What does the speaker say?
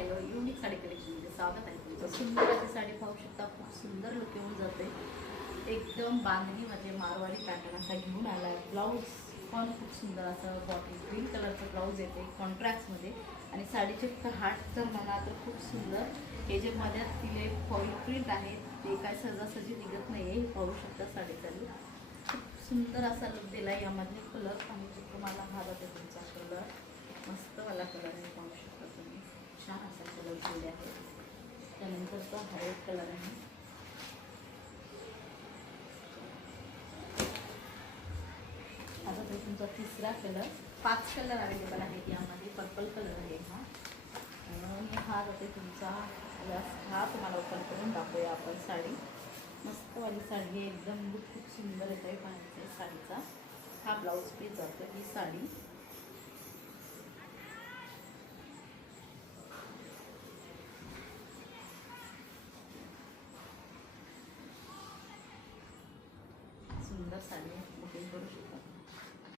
Hello unique sari कलेक्शनमध्ये स्वागत आहे तुमचं. सुंदर अशी साडी पाहू शकता, खूप सुंदर लुक येऊन जाते. एकदम बांधणीमध्ये मारवाडी पॅटर्न असा घेऊन आला आहे. ब्लाऊज पण खूप सुंदर असं बॉटल ग्रीन कलरचं ब्लाऊज येते कॉन्ट्रास्टमध्ये. आणि साडीचे हाट जर म्हणा तर खूप सुंदर. हे जे मध्यात तिले फॉईल प्रिंट आहे ते काय सहजासहजी निघत नाही आहे. हे पाहू शकता साडीचा लुक खूप सुंदर असा लुक दिला आहे. यामधले कलर पाहू शकतो. मला हा जाते तुमचा कलर मस्तवाला कलर आहे, पाहू शकता तुम्ही. छान असा कलर दिले आहे. त्यानंतरचा हा एक कलर आहे. आता तो तुमचा तिसरा कलर. 5 कलर अवेलेबल आहेत यामध्ये. पर्पल कलर आहे हा. आणि हा जाते तुमचा हा तुम्हाला ओपन करून दाखवूया आपण साडी. मस्तवाली साडी आहे, एकदम लुक खूप सुंदर येत आहे पाहायचं आहे साडीचा. हा ब्लाऊज पीस जातो. ही साडी सुंदर साडी आहे, बुकिंग करू शकता.